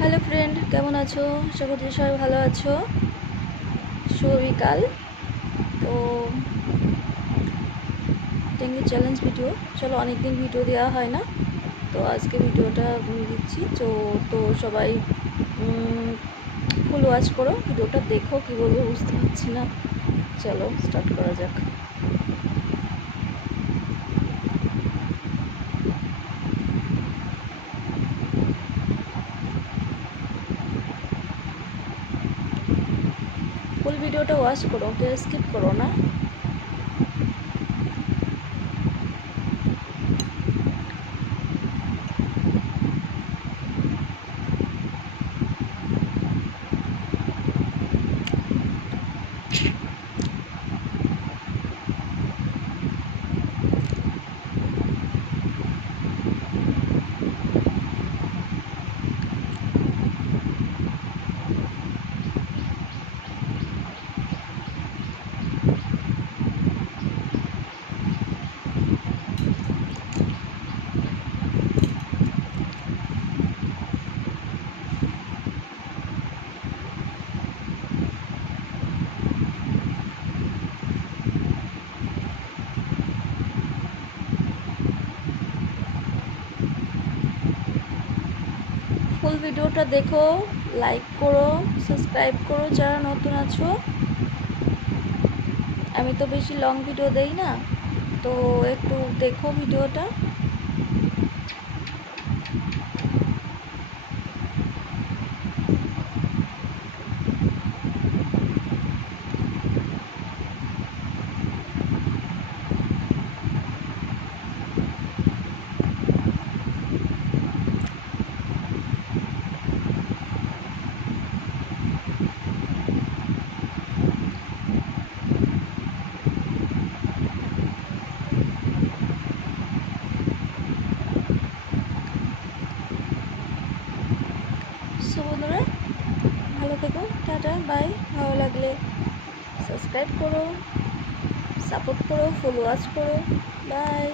Hello friend, কেমন আছো? আশা করছি সবাই ভালো আছো। শুভ বিকাল। তো ডেঙ্গি চ্যালেঞ্জ ভিডিও, চলো অনেকদিন ভিডিও দেওয়া হয় না, তো আজকে ভিডিওটা দিচ্ছি। তো সবাই ফুল ওয়াচ করো, ভিডিওটা দেখো। কি বলবো বুঝতে পারছি না, চলো স্টার্ট করা যাক। ফুল ভিডিওটা ওয়াচ করো, ওকে স্কিপ করো না। ফুল ভিডিওটা দেখো, লাইক করো, সাবস্ক্রাইব করো যারা নতুন আছো। আমি তো বেশি লং ভিডিও দেই না, তো একটু দেখো ভিডিওটা। সো বন্ধুরা, ভালো থেকো, টাটা বাই। ভালো লাগলে সাবস্ক্রাইব করো, সাপোর্ট করো, ফুল ওয়াচ করো, বাই।